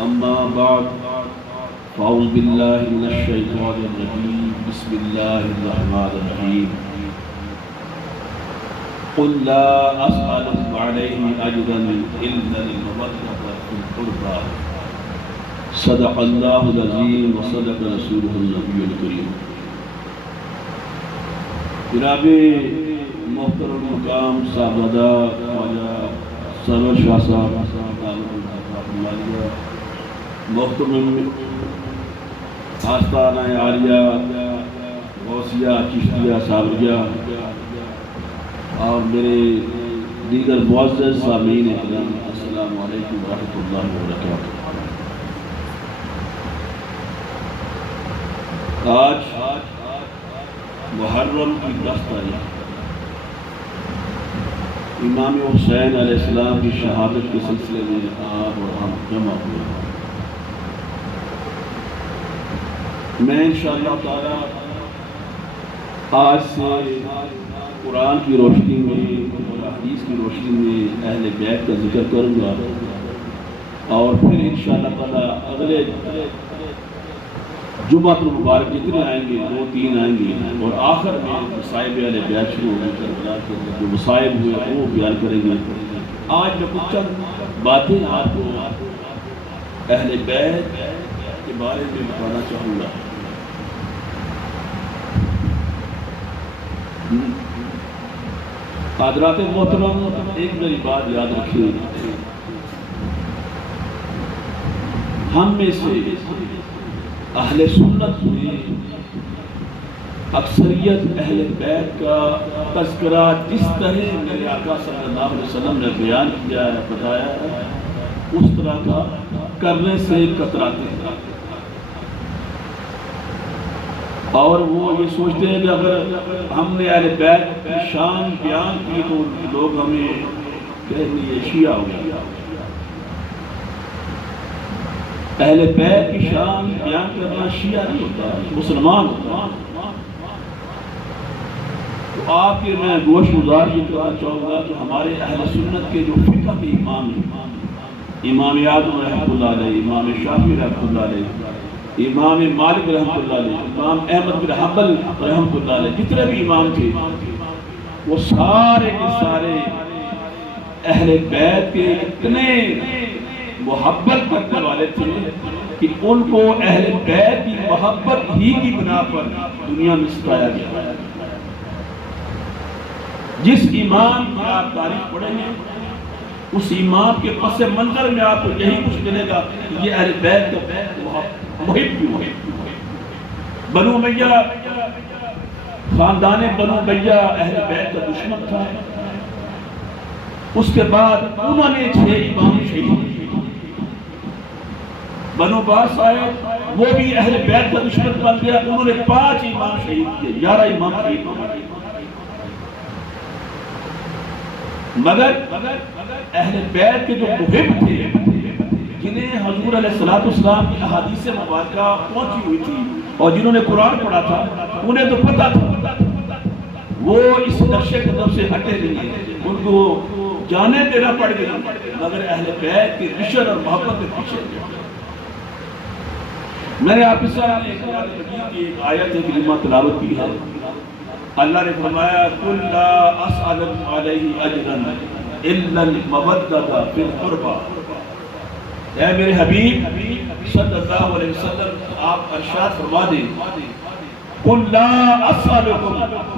أما بعد فأعوذ بالله من الشيطان الرجيم بسم الله الرحمن الرحيم قل لا أسألكم عليه أجرا إلا المودة في القربى صدق الله العظيم وصدق رسوله النبي الكريم. جناب محترم مقام صاحبزادہ خواجہ سرور شاہ صاحب محترم آستانہ عالیہ غوثیہ چشتیہ صابریہ اور میرے دیگر معزز سامعین اکرام، السلام علیکم ورحمۃ اللہ وبرکاتہ. آج محرم کی 10 تاریخ امام حسین علیہ السلام کی شہادت کے سلسلے میں آپ اور ہم جمع ہوئے. میں انشاءاللہ تعالی آج سے قرآن کی روشنی میں اور حدیث کی روشنی میں اہل بیت کا ذکر کروں گا، اور پھر انشاءاللہ تعالی اگلے جمعہ المبارک جتنے آئیں گے 2-3 آئیں گے، اور آخر میں مصائب اہل بیت شروع ہو کر جو مصائب ہوئے وہ بیان کریں گے. آج میں کچھ چند باتیں آپ کو اہل بیت کے بارے میں بتانا چاہوں گا. حضرات محترم، ایک میری بات یاد رکھیے، ہم میں سے اہل سنت میں اکثریت اہل بیت کا تذکرہ جس طرح میرے آقا صلی اللہ علیہ وسلم نے بیان کیا ہے، بتایا ہے، اس طرح کا کرنے سے کتراتے ہیں، اور وہ یہ سوچتے ہیں کہ اگر ہم نے اہل بیت کی شان بیان کی تو لوگ ہمیں کہیں گے یہ شیعہ ہو گیا. اہل بیت کی شان بیان کرنا شیعہ نہیں ہوتا، مسلمان ہوتا. تو آپ کے میں گوش گزار یہ کہنا چاہوں گا کہ ہمارے اہل سنت کے جو فقہ کے امام ہیں، امام اعظم رحمۃ اللہ علیہ، امام شافعی رحمۃ اللہ علیہ، امام مالک رحمۃ اللہ علیہ، امام احمد بن حنبل رحمۃ اللہ علیہ، جتنے بھی امام تھے وہ سارے کے سارے اہل بیت کے اتنے محبت کرنے والے تھے کہ ان کو اہل بیت کی محبت ہی کی بنا پر دنیا میں ستایا گیا. جس امام کی آپ تاریخ پڑھیں گے اس امام کے پس منظر میں آپ کو یہی کچھ ملے گا کہ یہ اہل بیت کا محب بھی محب. بنو امیہ خاندان بنو امیہ اہل بیت کا دشمن تھا. اس کے بعد انہوں نے 6 امام شہید. بنو عباس آئے، وہ بھی اہل بیت کا دشمن بن گیا، انہوں نے 5 امام شہید کیے، 11 امام شہید کیے. مگر اہل بیت کے جو محب تھے، جنہیں حضور علیہ السلام کی احادیث مبارکہ پہنچی ہوئی تھی اور جنہوں نے قرآن پڑھا تھا، انہیں تو پتہ تھا وہ اس نقش قدم سے ہٹے نہیں ہیں، ان کو جانے دینا پڑ گیا، مگر اہل بیت کے رشد اور محبت کے پیچھے گیا. میں نے آپ کے سامنے قرآن مجید کی ایک آیت کریمہ تلاوت کی ہے. اللہ نے فرمایا قُلْ لَا أَسْأَلُكُمْ عَلَيْهِ أَجْرًا إِلَّا الْمَوَدَّةَ فِي الْقُرْبَى. اے میرے حبیب صلی اللہ علیہ وسلم، آپ ارشاد فرما دیں قُلْ لَا أَسْأَلُكُمْ،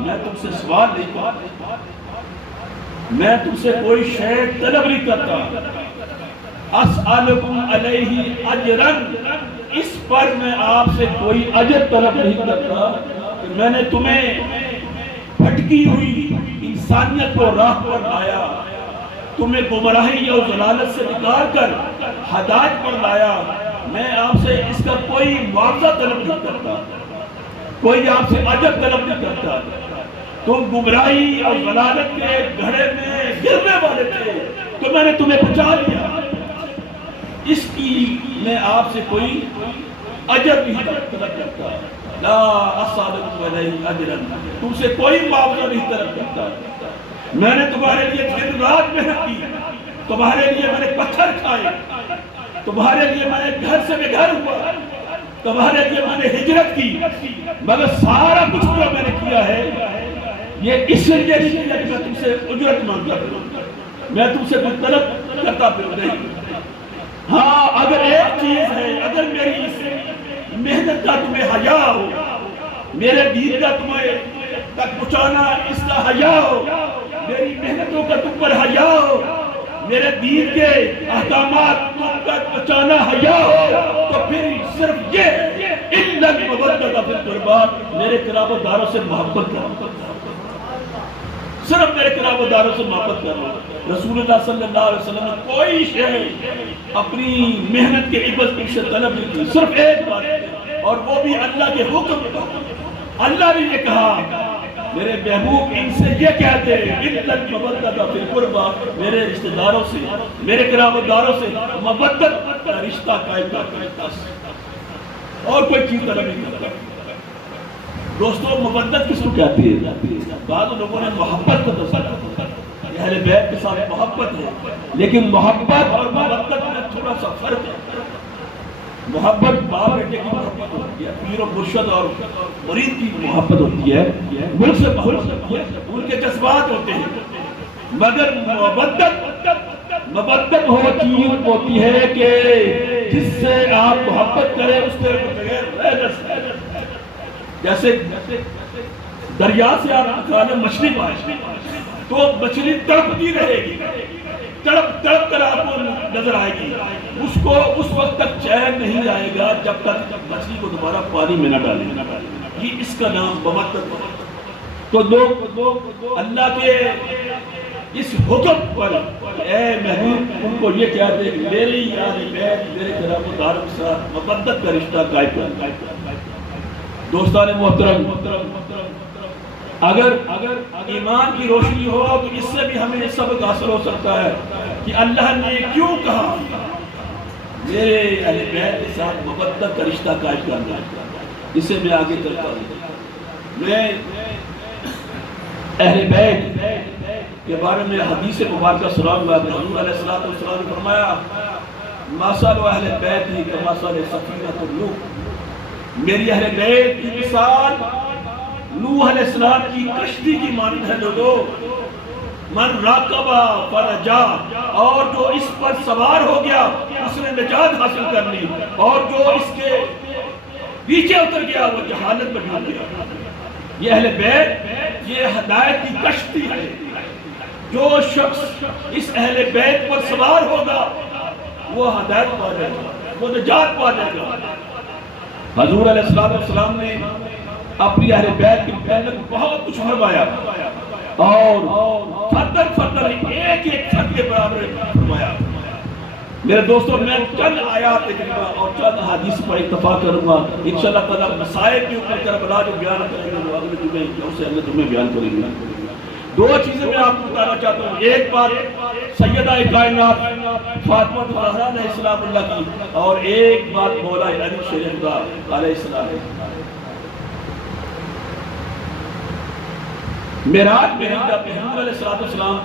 میں تم سے سوال نہیں کرتا، میں تم سے کوئی شے طلب نہیں کرتا. أَسْأَلُكُمْ عَلَيْهِ أَجْرًا، اس پر میں آپ سے کوئی اجر طلب نہیں کرتا کہ میں نے تمہیں بھٹکی ہوئی انسانیت کو راہ پر لایا، تمہیں گمراہی اور ضلالت سے نکال کر ہدایت پر لایا. میں آپ سے اس کا کوئی معاوضہ طلب نہیں کرتا، کوئی آپ سے اجر طلب نہیں کرتا. تم گمراہی اور ضلالت کے گھڑے میں گرنے والے تھے تو میں نے تمہیں بچا لیا. اس کی میں آپ سے کوئی اجر نہیں طلب کرتا. لا اسالکم علیہ اجرا، تم سے کوئی معاوضہ نہیں طلب کرتا. میں نے تمہارے لیے دن رات محنت کی، تمہارے لیے میں نے پتھر کھائے، تمہارے لیے میں نے گھر سے بے گھر ہوا، تمہارے لیے میں نے ہجرت کی، مگر سارا کچھ جو میں نے کیا ہے یہ اس لیے نہیں کیا کہ میں تم سے اجرت مانگتا پھروں، میں تم سے کوئی طلب کرتا پھروں نہیں۔ ہاں اگر ایک چیز ہے، اگر میری اس محنت کا تمہیں حیا ہو، میرے دین کا تمہیں تک پہنچانا اس کا حیا ہو، میری محنتوں کا تم پر حیا ہو، میرے دین کے احکامات تم تک پہنچانا حیا ہو، تو پھر صرف یہ اِلَّا الْمَوَدَّةَ فِي الْقُرْبَى، میرے قرابت داروں سے محبت کرو، صرف میرے قرابت داروں سے محبت کرو۔ رسول اللہ صلی اللہ علیہ وسلم نے کوئی شے اپنی محنت کے عوض سے طلب نہیں کی، صرف ایک بات، اور وہ بھی اللہ کے حکم کا۔ اللہ نے یہ کہا میرے محبوب ان سے یہ کہتے ہیں اِلَّا الْمَوَدَّةَ فِي الْقُرْبَى، میرے رشتہ داروں سے، میرے قرابت داروں سے مودت کا رشتہ قائم کرتا، اور کوئی چیز طلب نہیں کرتا۔ دوستو مودت کس کو کہتی ہے؟ بعض لوگوں نے محبت کا تصور کیا، اہل بیت کے ساتھ محبت ہے، لیکن محبت اور مودت میں تھوڑا سا فرق ہے۔ محبت باپ بیٹے کی محبت ہوتی ہے، پیر و مرشد اور مرید کی محبت ہوتی ہے، ملک سے محبت ہوتی ہے، ان کے جذبات ہوتے ہیں، مگر مودت وہ چیز ہوتی ہے کہ جس سے آپ محبت کریں اس سے بغیر رہ نہ سکیں۔ جیسے دریا سے آپ نکالیں مچھلی پائیں تو مچھلی تڑپتی رہے گی، تڑپ کر آپ کو نظر آئے گی، اس کو اس وقت تک چین نہیں آئے گا جب تک مچھلی کو دوبارہ پانی میں نہ ڈالیں۔ یہ اس کا نام مودت ہے۔ تو لوگ اللہ کے اس حکم پر اے محبوب ان کو یہ کہتے ہیں میری اہل بیت میرے قرابت داروں کے ساتھ مودت کا رشتہ قائم کر۔ دوستان محترم، اگر ایمان کی روشنی ہو تو اس سے بھی ہمیں سبق حاصل ہو سکتا ہے کہ اللہ نے کیوں کہا میرے اہل بیت کے ساتھ مودت کا رشتہ قائم کرنا۔ اس سے میں آگے چلتا ہوں، میں اہل بیت کے بارے میں حدیث مبارکہ سناؤں گا۔ حضور علیہ السلام نے فرمایا مثل اہل بیت ہی کمثل سفینۃ نوح، میری اہل بیت کی مثال نوح علیہ السلام کی کشتی کی مانند ہے۔ لوگو من راکبہ فرجا، اور جو اس پر سوار ہو گیا اس نے نجات حاصل کر لی، اور جو اس کے پیچھے اتر گیا وہ جہالت میں ڈوب گیا۔ یہ اہل بیت یہ ہدایت کی کشتی ہے، جو شخص اس اہل بیت پر سوار ہوگا وہ ہدایت پا جائے گا، وہ نجات پا جائے گا۔ حضور علیہ السلام نے اپنی اہل بیت کے متعلق بہت کچھ فرمایا، اور فردر ایک فرد کے برابر فرمایا۔ میرے دوستوں میں چند آیات کریمہ اور چند حدیث پر اتفاق کروں گا، انشاءاللہ تعالی مسائل کے اوپر کربلا جو بیان کریں گے وہ اگلے جمعے اسے اگلے جمعے بیان کریں گے۔ دو چیزیں میں آپ کو بتانا چاہتا ہوں، ایک بات سیدہ کائنات فاطمہ الزہرا علیہ السلام اللہ کی، اور ایک بات مولا علی شیر خدا علیہ السلام۔ معراج میں جب حضور علیہ السلام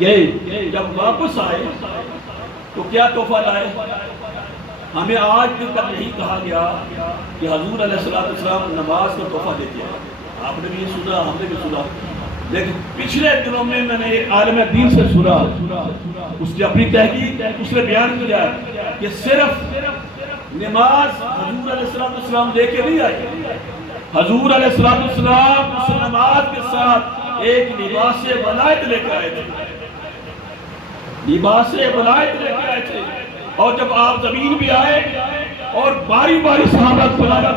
گئے، جب واپس آئے تو کیا تحفہ لائے؟ ہمیں آج دن تک نہیں کہا گیا کہ حضور علیہ السلام نماز کا تحفہ دیتے ہیں۔ آپ نے بھی یہ سنا، ہم نے بھی سنا، لیکن پچھلے دنوں میں نے ایک عالم دین سے سنا، اس نے اپنی تحقیق اس نے بیان کیا کہ صرف نماز حضور علیہ السلام لے کے نہیں آئے، حضور علیہ السلام اس نماز کے ساتھ ایک لباس ولایت لے کے آئے تھے، لباس ولایت لے کے آئے تھے۔ اور جب آپ زمین بھی آئے اور باری باری صحابہ کو بلایا،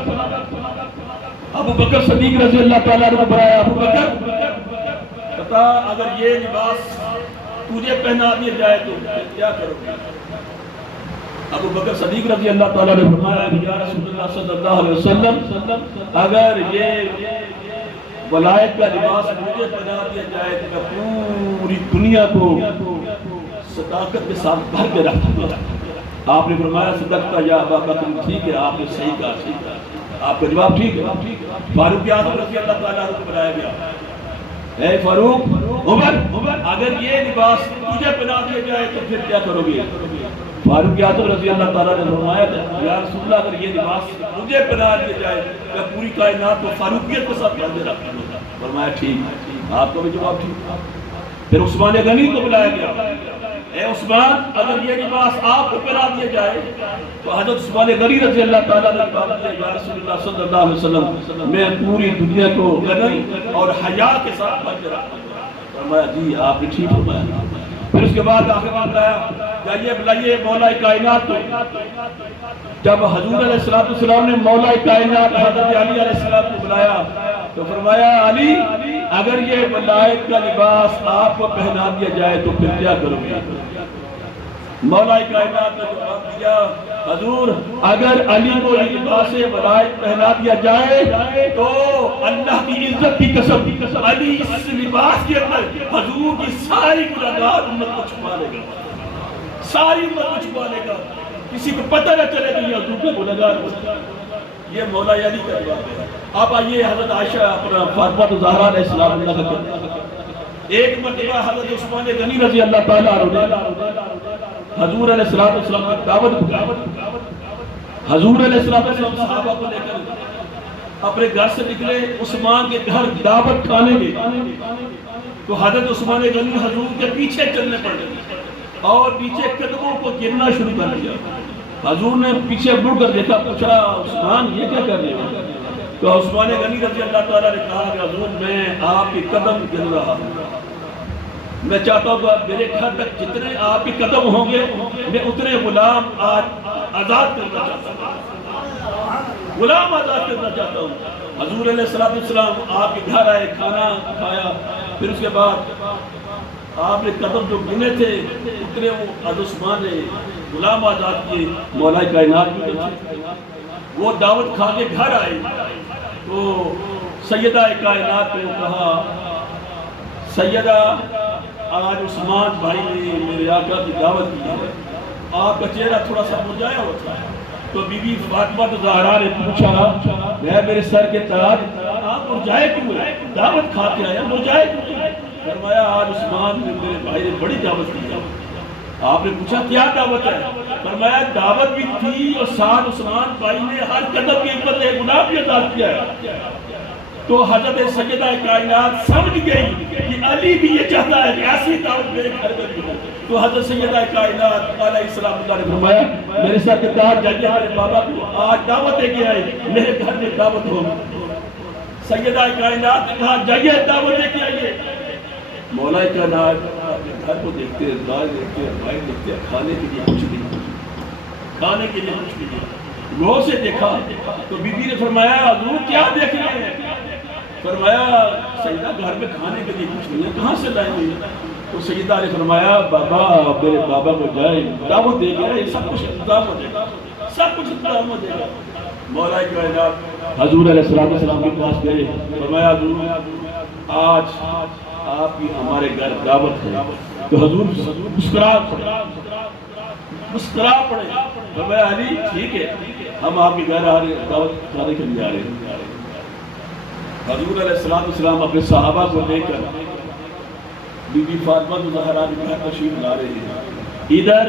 ابو بکر صدیق رضی اللہ تعالیٰ نے بلایا، ابو بکر بتا اگر یہ لباس تجھے پہنا دیا جائے تو کیا کرو گے؟ ابو بکر صدیق رضی اللہ تعالیٰ نے فرمایا یا رسول اللہ صلی اللہ علیہ وسلم اگر یہ ولایت کا لباس مجھے پہنا دیا جائے تو میں پوری دنیا کو صداقت کے ساتھ بھر کے رکھ دوں گا۔ آپ نے فرمایا صدقت یا ابا بکر، ٹھیک ہے آپ نے صحیح کہا، ٹھیک ہے آپ کا جواب ٹھیک ہے۔ فاروق اعظم رضی اللہ تعالیٰ کو بلایا گیا، اے فاروق عمر اگر یہ لباس تجھے پہنا دیا جائے تو پھر کیا کرو گے؟ فاروق اعظم رضی اللہ تعالیٰ نے فرمایا یا رسول اللہ اگر یہ لباس مجھے پہنا دیا جائے میں پوری کائنات کو فاروقیت کے ساتھ پہن رکھ دوں گا. فرمایا ٹھیک. آپ کا بھی جواب ٹھیک. پھر عثمان غنی کو بلایا گیا. اے عثمان اگر یہ لباس آپ کو پہنا دیا جائے تو حضرت عثمان غنی رضی اللہ تعالیٰ نے کہا یا رسول اللہ صلی اللہ علیہ وسلم میں پوری دنیا کو غنی اور حیا کے ساتھ پہن رکھ دوں گا. فرمایا جی آپ نے ٹھیک فرمایا. پھر اس کے بعد آخر بات آیا جائیے بلائیے مولا کائنات کو. جب حضور علیہ السلام نے مولا کائنات حضرت علی علیہ السلام کو بلایا تو فرمایا علی اگر یہ ملائک کا لباس آپ کو پہنا دیا جائے تو پھر کیا کرو گے؟ مولا کائنات نے جواب دیا حضور اگر علی کو یہ لباس ملائک پہنا دیا جائے تو اللہ کی عزت کی قسم علی اس لباس کے اندر حضور کی ساری گناہگار امت کو چھپا لے گا. ساری امت کو چھپا لے گا. کسی کو پتہ نہ چلے کہ یہ حضور کے گناہگار. یہ مولا علی کا جواب ہے. اب آئیے حضرت عائشہ اپنا فاطمہ زہرا علیہ السلام اللہ کا کہتے ایک مرتبہ حضرت عثمان غنی رضی اللہ تعالیٰ عنہ حضور علیہ السلام کی دعوت پکائی. حضور علیہ السلام صحابہ کو لے کر اپنے گھر سے نکلے عثمان کے گھر دعوت کھانے گئے تو حضرت عثمان غنی حضور کے پیچھے چلنے پڑے اور پیچھے قدموں کو گرنا شروع کر دیا. حضور نے پیچھے مڑ کر دیکھا پوچھا عثمان یہ کیا کر رہے ہو؟ تو عثمان غنی رضی اللہ تعالیٰ نے کہا کہ حضور میں آپ کی قدم گر رہا ہوں. میں چاہتا ہوں کہ میرے گھر تک جتنے آپ کے قدم ہوں گے میں اتنے غلام آزاد کرنا چاہتا ہوں. غلام آزاد کرنا چاہتا ہوں. حضور علیہ السلام آپ کے گھر آئے کھانا کھایا. پھر اس کے بعد آپ نے قدم جو گنے تھے اتنے وہ حضرت عثمان نے غلام آزاد کیے. مولا کائنات بھی وہ دعوت کھا کے گھر آئے تو سیدہ کائنات نے کہا سیدہ آج عثمان بھائی نے میرے آقا کی دعوت کی ہے. آپ کا چہرہ تھوڑا سا مرجھایا ہوا تھا. تو بی بی فاطمہ زہرا نے پوچھا میرے سر کے تاج آپ مرجھائے کیوں ہیں؟ دعوت کھا کے آیا مرجھائے کیوں؟ فرمایا آج عثمان نے میرے بھائی نے بڑی دعوت کی. آپ نے پوچھا کیا دعوت ہے؟ فرمایا دعوت بھی تھی اور ساتھ عثمان بھائی نے ہر قدم کی عزت گناہ بھی ادا کیا ہے. تو حضرت سیدہ کائنات سمجھ گئی کہ علی بھی یہ چاہتا ہے کہ ایسی دعوت میرے گھر میں بھی ہو. تو حضرت سیدہ کائنات علیہ السلام نے فرمایا میرے ساتھ دعوت جائیے میرے بابا کو آج دعوت دے کے آئے میرے گھر میں دعوت ہو. سیدہ کائنات نے کہا جائیے دعوت دے کے آئیے. مولا کائنات اپنے گھر کو دیکھتے ہیں دال دیکھتے ہیں بھائی دیکھتے ہیں کھانے کے لیے کچھ نہیں. کھانے کے لیے کچھ نہیں. غور سے دیکھا تو بی بی نے فرمایا حضور کیا دیکھ رہے ہیں؟ فرمایا سیدہ گھر میں کھانے کے لیے کچھ نہیں ہے کہاں سے لائیں گے؟ تو سیدہ نے فرمایا بابا میرے بابا کو جائے دعوت دے گا سب کچھ انتظام ہو جائے گا سب کچھ انتظام ہو جائے گا. مولا کائنات حضور علیہ السلام کے پاس گئے. فرمایا حضور آج آپ کی ہمارے گھر دعوت ہے. تو حضور مسکرا پڑے. فرمایا علی ٹھیک ہے ہم آپ کے گھر آ رہے ہیں دعوت کھانے کے لیے آ رہے ہیں. حضور علیہ السلام اپنے صحابہ کو لے کر بی بی فاطمہ زہرا کے گھر تشریف لا رہے ہیں. ادھر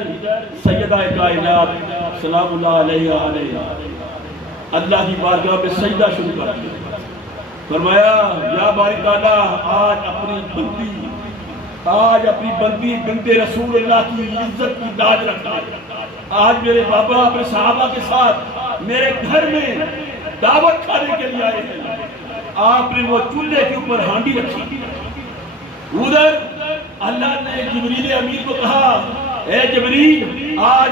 سیدہ کائنات سلام اللہ علیہ اللہ کی بارگاہ میں سجدہ شروع کر دیا. فرمایا یا باری تعالیٰ آج اپنی بندی بنت رسول اللہ کی عزت کی داد رکھا. آج میرے بابا اپنے صحابہ کے ساتھ میرے گھر میں دعوت کھانے کے لیے آئے ہیں. آپ نے وہ چولہے کے اوپر ہانڈی رکھی. ادھر اللہ نے جبریل امین کو کہا اے جبریل آج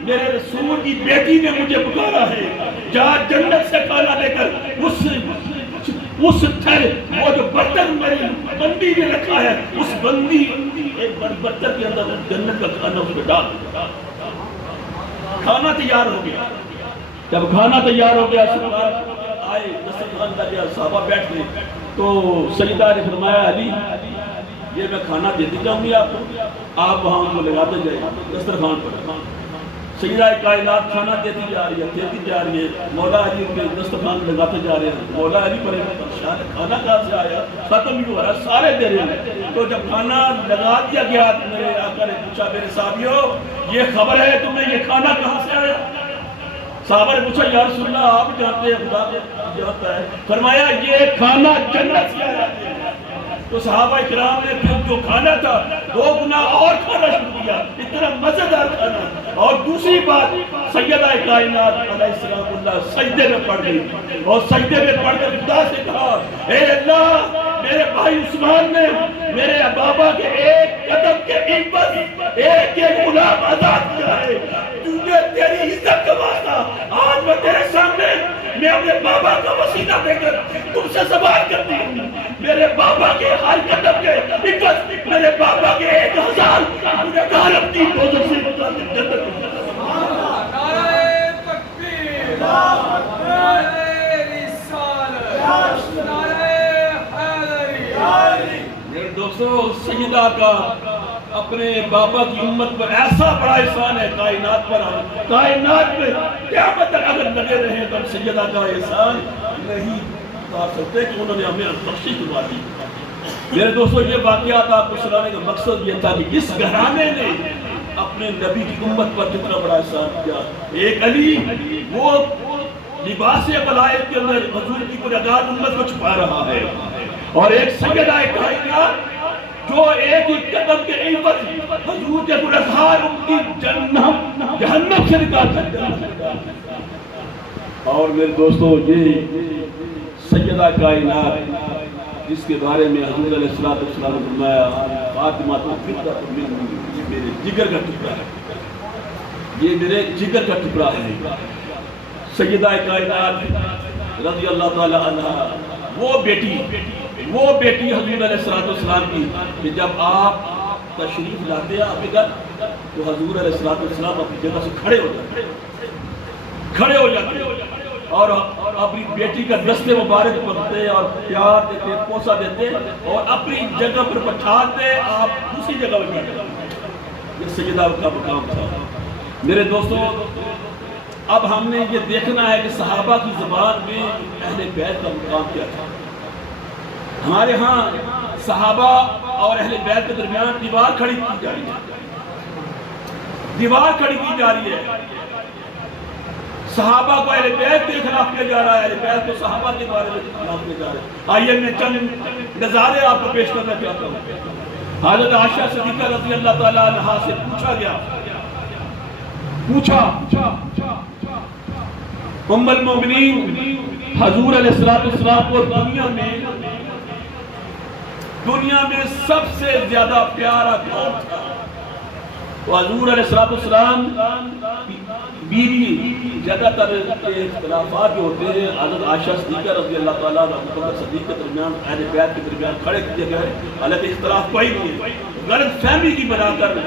میرے رسول کی بیٹی نے مجھے پکارا ہے جا جنت سے کھانا لے کر اس تھر وہ جو برتن میری بندی نے رکھا ہے اس بندی ایک برتن کے اندر جنت کا کھانا اس میں ڈال. کھانا تیار ہو گیا. جب کھانا تیار ہو گیا آئے دسترخوان کا گیا صحابہ بیٹھ گئے. تو سیدہ نے فرمایا علی یہ میں کھانا دیتی جاؤں گی آپ کو آپ وہاں ان کو لگاتے جائیں دسترخوان پر. سیدہ کائنات کھانا دیتی جا رہی ہے. مولا علی ان کے دسترخوان لگاتے جا رہے ہیں. مولا علی پریشان کھانا کہاں سے آیا ختم ہی ہو رہا سارے دے رہے ہیں. تو جب کھانا لگا دیا گیا میرے آقا نے پوچھا میرے صحابیوں یہ خبر ہے تمہیں یہ کھانا کہاں سے آیا؟ صحابہ نے پوچھا یا رسول اللہ آپ جانتے ہیں، خدا جانتا ہے۔ فرمایا یہ کھانا جنت سے آیا ہے۔ تو صحابہ اکرام نے پھر جو کھانا تھا 2 گنا اور کھانا شروع کیا، اتنا مزیدار کھانا۔ اور دوسری بات، سیدہ کائنات علیہ السلام اللہ سجدے میں پڑ گئی اور سجدے میں پڑھ کر خدا سے کہا اے اللہ میرے بھائی عثمان نے میرے بابا کے ایک قدم کے عوض ایک غلام آزاد کیا ہے، تجھے تیری عزت کا واسطہ آج میں تیرے سامنے میں اپنے بابا کا وسیلہ دے کر تم سے سوال کرتی ہوں، میرے بابا کے ہر قدم کے عوض میرے بابا کے 1000 مجھے کہاں رکھتی دوزخ سے بتا دے جنت۔ نعرہ تکبیر، نعرہ رسالت، نعرہ حیدری۔ میرے دوستو، سیدہ کا اپنے بابا کی امت پر ایسا بڑا احسان ہے، کائنات پر کائنات میں قیامت تک اگر لگے رہے تو سیدہ کا احسان نہیں اتار سکتے کہ انہوں نے ہمیں بخشش دلوا دی۔ میرے دوستو، یہ واقعات آپ کو سنانے کا مقصد یہ تھا کہ جس گھرانے نے اپنے نبی کی امت پر کتنا بڑا احسان کیا۔ ایک علی وہ لباس ولایت کے اندر حضور کی گنہگار امت کو چھپا رہا ہے، اور ایک سیدہ کائنات جو ایک ہی قدم کے عوض حضور کے گنہگار امت کی جہنم سے نکال سکتا۔ اور میرے دوستو، یہ سیدہ کائنات جس کے بارے میں حضور علیہ الصلوۃ والسلام نے فرمایا فاطمہ تو فطرۃ منی، یہ میرے جگر کا ٹکڑا ہے، یہ میرے جگر کا ٹکڑا ہے۔ سیدہ کائنات رضی اللہ تعالی عنہا وہ بیٹی حضور علیہ الصلوۃ والسلام کی کہ جب آپ تشریف لاتے ہیں آپ کے گھر تو حضور علیہ الصلوۃ والسلام اپنی جگہ سے کھڑے ہو جاتے اور اپنی بیٹی کا دست مبارک پکڑتے اور پیار دیتے، پوسا دیتے اور اپنی جگہ پر بٹھاتے، آپ دوسری جگہ پر بیٹھتے۔ یہ سیدہ کا مقام تھا۔ میرے دوستو، اب ہم نے یہ دیکھنا ہے کہ صحابہ کی زبان میں اہل بیت کا مقام کیا تھا۔ ہمارے ہاں صحابہ اور اہل بیت کے درمیان دیوار کھڑی کی جا رہی ہے، صحابہ کو اہل بیت کے خلاف کیا جا رہا ہے، اہل بیت کو صحابہ کے بارے میں خلاف کیا جا رہا ہے۔ آئیے میں چند نظارے آپ کو پیش کرنا چاہتا ہوں۔ حضرت عائشہ صدیقہ رضی اللہ تعالی عنہا سے پوچھا ام المومنین حضور علیہ السلام کو دنیا میں سب سے زیادہ پیارا کون تھا؟ تو حضور علیہ السلام بیوی زیادہ تر اختلافات جو ہوتے ہیں حضرت عائشہ صدیقہ رضی اللہ تعالیٰ عنہ ابو بکر صدیق کے درمیان، اہل بیت کے درمیان کھڑے کیے گئے، حالانکہ اختلاف کوئی نہیں ہے، غلط فہمی کی بنا کر،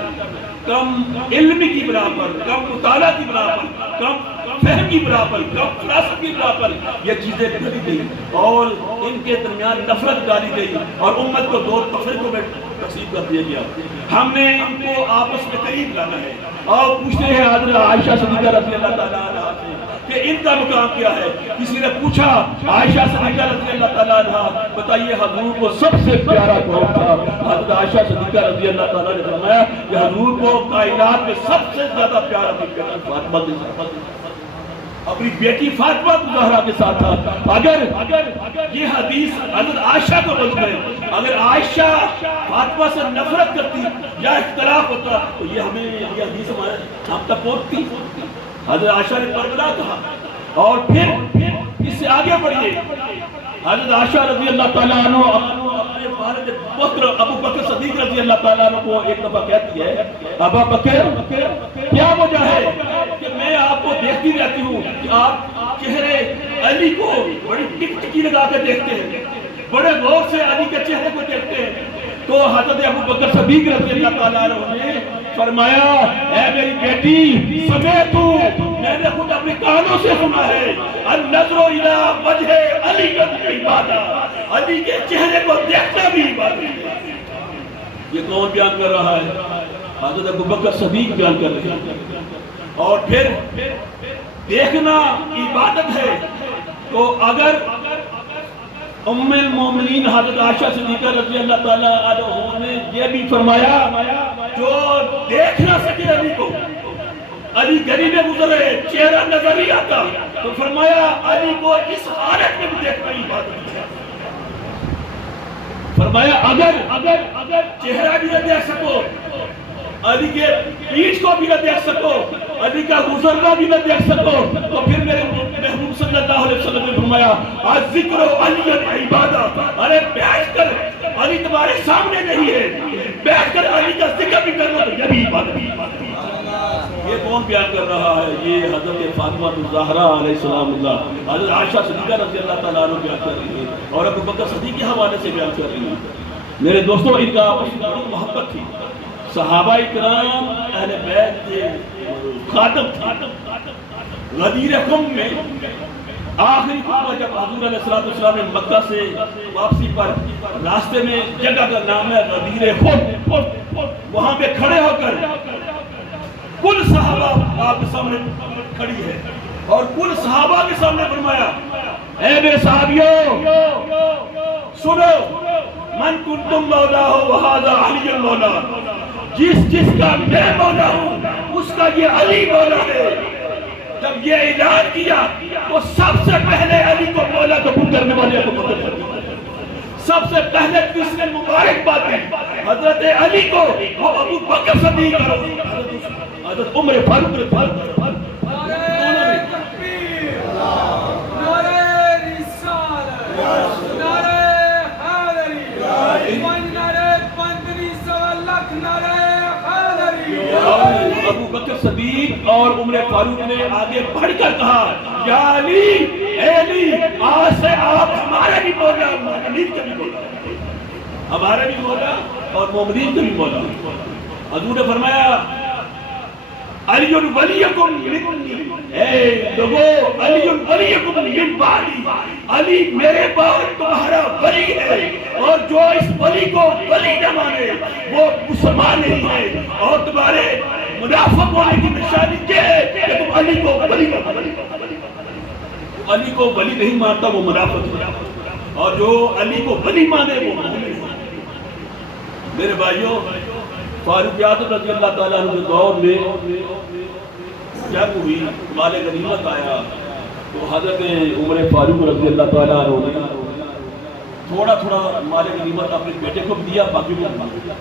کم علمی کی بنا پر، کم مطالعہ کی بنا پر، کم فہم کی بنا پر، کم فراست کی بنا پر یہ چیزیں گھڑی گئی اور ان کے درمیان نفرت ڈالی گئی اور امت کو 2 تفریقوں میں تقسیم کر دیا گیا۔ ہم نے ان کو آپس میں قریب لانا ہے اور پوچھتے ہیں حضرت عائشہ صدیقہ رضی اللہ تعالیٰ عنہا سے کہ ان کا مقام کیا ہے۔ کسی نے پوچھا عائشہ صدیقہ رضی اللہ تعالیٰ عنہا بتائیے حضور کو سب سے پیارا کون تھا؟ حضرت عائشہ صدیقہ رضی اللہ تعالیٰ نے فرمایا کہ حضور کو کائنات میں سب سے زیادہ پیارا اپنی بیٹی فاطمہ زہرا کے ساتھ تھا۔ اگر یہ حدیث حضرت عائشہ کو بولتے، اگر عائشہ فاطمہ سے نفرت کرتی یا اختلاف ہوتا تو یہ حدیث ہم تک پہنچتی۔ حضرت عائشہ نے کربلا کہا اور پھر اس سے آگے بڑھیے، حضرت عائشہ رضی اللہ تعالیٰ عنہ اپنے والد پتر ابو بکر صدیق رضی اللہ تعالیٰ عنہ کو ایک دفعہ کہتی ہے ابا بکر کیا وجہ ہے کہ میں آپ کو دیکھتی رہتی ہوں کہ آپ چہرے علی کو بڑی ٹک ٹکی لگا کے دیکھتے ہیں، بڑے غور سے علی کے چہرے کو دیکھتے ہیں۔ تو حضرت ابو بکر صدیق رضی اللہ تعالیٰ عنہ نے فرمایا اے میری بیٹی سمیت میں نے خود اپنے کانوں سے سنا ہے النظر الی وجہ علی عبادت، علی کے چہرے کو دیکھنا بھی عبادت ہے۔ یہ کون بیان کر رہا ہے؟ حضرت ابو بکر صدیق بیان کر رہے ہیں۔ اور پھر دیکھنا عبادت ہے تو اگر ام المومنین حضرت عائشہ صدیقہ رضی اللہ تعالیٰ عنہ نے یہ بھی فرمایا جو دیکھ نہ سکے علی کو علی گلی میں گزر رہے، چہرہ نظر نہیں آتا، تو فرمایا علی کو اس حالت میں بھی دیکھنا عبادت ہے۔ فرمایا اگر چہرہ بھی نہ دیکھ سکو، علی کے پیٹھ کو بھی نہ دیکھ سکو، علی کا گزرنا بھی نہ دیکھ سکو، تو پھر میرے محبوب صلی اللہ علیہ وسلم نے فرمایا ذکر علی عبادت، ارے بیٹھ کر علی تمہارے سامنے نہیں ہے، بیٹھ کر علی کا ذکر بھی کرنا تو یہ بھی عبادت ہے۔ یہ کون بیان کر رہا ہے؟ یہ حضرت فاطمہ الزہرا علیہ السلام اللہ، حضرت عائشہ صدیقہ رضی اللہ تعالیٰ عنہ بیان کر رہی ہے، اور ابو بکر صدیق کے حوالے سے بیان کر رہی ہے۔ میرے دوستوں، ان کا آپس میں بڑی محبت تھی، صحابہ کرام اہل بیت کے خادم تھے۔ غدیر قم میں آخری خطبہ جب حضور علیہ السلام نے مکہ سے واپسی پر راستے میں جگہ کا نام ہے غدیر قم، وہاں پہ کھڑے ہو کر کل صحابہ آپ کے سامنے کھڑی ہے اور کل صحابہ کے سامنے فرمایا اے میرے صحابیوں سنو، من کنتم مولا ہو وہذا علی المولا، جس کا میں مولا ہوں اس کا یہ علی مولا ہے۔ جب یہ اعلان کیا تو سب سے پہلے علی کو مولا قبول کرنے والے کو قبول کر دیا۔ سب سے پہلے تیسرے مبارک باتیں حضرت علی کو، وہ ابو بکر صدیق کرو، حضرت عمر فاروق رضی اللہ عنہ، نعرہ تکبیر، نعرہ رسالت، نعرہ حیدری، نعرہ بندری سوالک، نعرہ حیدری۔ ابو بکر صدیق اور عمر فاروق نے آگے بڑھ کر کہا یا علی، اے علی، آج سے آپ ہمارے بھی مولا، مومنین کے بھی مولا، ہمارے بھی مولا اور مومنین کے بھی مولا۔ حضور نے فرمایا علی ولیکم منی، اے لوگو علی ولیکم من بعدی، علی میرے بعد تمہارا ولی ہے، اور جو اس ولی کو ولی نہ مانے وہ مسلمان نہیں ہے، اور تمہارے منافق ہونے کی نشانی یہ ہے کہ تم علی کو ولی نہ مانو۔ علی کو ولی نہیں مانتا وہ منافق ہے، اور جو علی کو ولی مانے وہ مومن ہے۔ میرے بھائیوں، فاروق اعظم رضی اللہ تعالیٰ عنہ کے دور میں جنگ ہوئی، مال غنیمت آیا، تو حضرت عمر فاروق رضی اللہ تعالیٰ عنہ نے تھوڑا تھوڑا مال غنیمت اپنے بیٹے کو دیا، باقی کو دیا،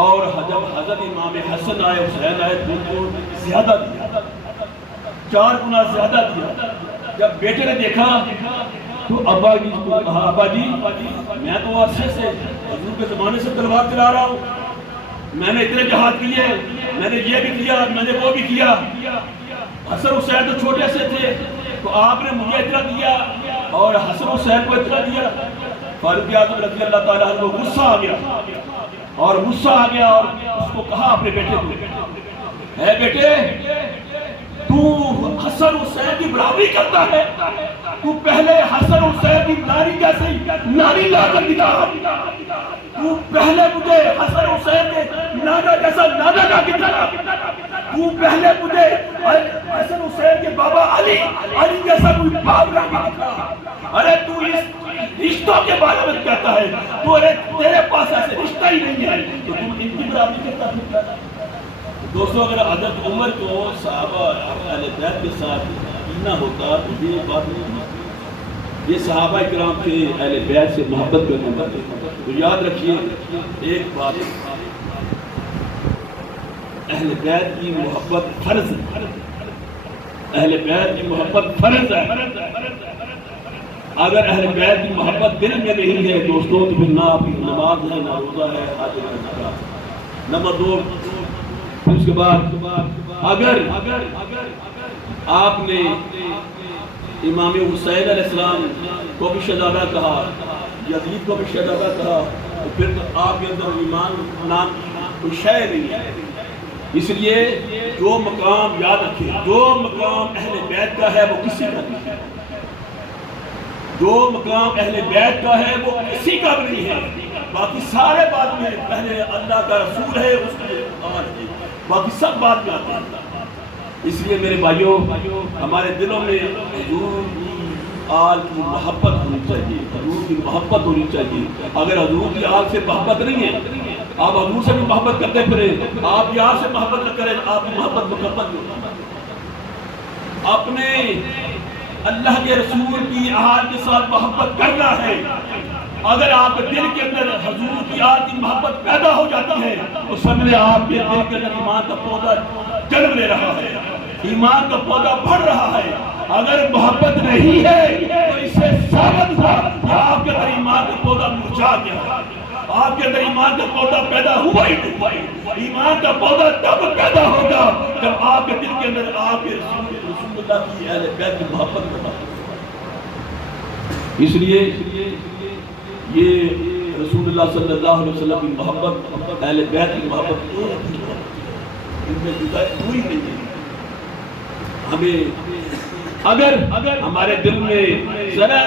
اور جب حضرت امام حسن آئے، حسین آئے تو ان کو زیادہ دیا، 4 گنا زیادہ دیا۔ جب بیٹے نے دیکھا تو ابا جی کو کہا ابا جی میں تو عرصے سے حضور کے زمانے سے تلوار چلا رہا ہوں، میں نے اتنے جہاد کیے، میں نے یہ بھی کیا، میں نے وہ بھی کیا، حسن حسین تو چھوٹے سے تھے، تو آپ نے مجھے اتنا دیا اور حسن حسین کو اتنا دیا۔ فاروق اعظم رضی اللہ تعالیٰ عنہ کو غصہ آ گیا، اور اس کو کہا اپنے بیٹے کو، اے بیٹے تو حسن حسین کی برابری کرتا ہے، تو پہلے حسن حسین کی نانی جیسی نانی لا کر دکھا، تو پہلے مجھے حسن حسین کے نانا جیسا نانا لا کے دکھا، تو پہلے مجھے حسن حسین کے بابا علی جیسا کوئی باپ لا کے دکھا۔ ارے تو اس رشتوں کے بارے میں کہتا ہے، تو تیرے پاس ایسے رشتہ ہی نہیں ہے، تو تم ان کی برابری کرتا پھرتا ہے۔ دوستو، اگر حضرت عمر کو صحابہ اہل بیت کے ساتھ کینہ ہوتا تو یہ بات نہیں ہوتی۔ یہ صحابہ کرام کے اہل بیت سے محبت کرنے والے، تو یاد رکھیے ایک بات، اہل بیت کی محبت فرض ہے، اہل بیت کی محبت فرض ہے۔ اگر اہل بیت کی محبت دل میں نہیں ہے دوستو تو پھر نہ آپ کی نماز ہے، نہ روزہ ہے، حج ہے۔ نمبر 2، اس کے بعد اگر آپ نے امام حسین علیہ السلام کو بھی شہزادہ کہا، یزید کو بھی شہزادہ کہا، تو پھر تو آپ کے اندر ایمان نام کوئی شے نہیں ہے۔ اس لیے جو مقام یاد رکھے، جو مقام اہل بیت کا ہے وہ کسی کا نہیں ہے، جو مقام اہل بیت کا ہے وہ کسی کا بھی نہیں ہے، باقی سارے بات میں پہلے اللہ کا رسول ہے، اس کے بعد ہے، باقی سب بات میں آتے ہیں۔ اس لیے میرے بھائیوں، ہمارے دلوں میں حضور کی آل کی محبت ہونی چاہیے، حضور کی محبت ہونی چاہیے۔ اگر حضور کی آل سے محبت نہیں ہے، آپ حضور سے بھی محبت کرتے پھریں، آپ یار سے محبت نہ کریں، آپ کی محبت مکمل نہیں ہوتی۔ اپنے اللہ کے رسول کی آہت کے ساتھ محبت کرنا ہے، اگر آپ کے دل کے اندر حضور کی آہت کی محبت پیدا ہو جاتی ہے تو سمجھے آپ کے دل کے اندر ایمان کا پودا جنم لے رہا ہے، ایمان کا پودا بڑھ رہا ہے۔ اگر محبت نہیں ہے تو اس سے ثابت ہوا کہ آپ کے اندر ایمان کا پودا مرجھا گیا، آپ کے اندر ایمان کا پودا پیدا ہوا ہی نہیں۔ ایمان کا پودا تب پیدا ہوگا جب آپ کے دل کے اندر آپ کے رسول اللہ کی اہل بیت کی محبت پیدا ہوگی۔ اس لیے یہ رسول اللہ صلی اللہ علیہ وسلم کی محبت، اہل بیت کی محبت ان میں جدائی کوئی نہیں ہے۔ ہمیں اگر ہمارے دل میں ذرا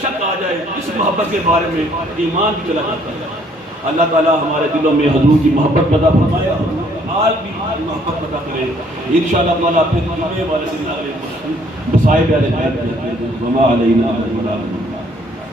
شک آ جائے اس محبت کے بارے میں، ایمان بھی چلا جاتا ہے۔ اللہ تعالیٰ ہمارے دلوں میں حضور کی محبت پیدا فرمائے، آج بھی محبت پیدا کرے انشاءاللہ تعالیٰ۔ پھر جمعے والے دن مسائب اہل بیت وما علینا الا البلاغ۔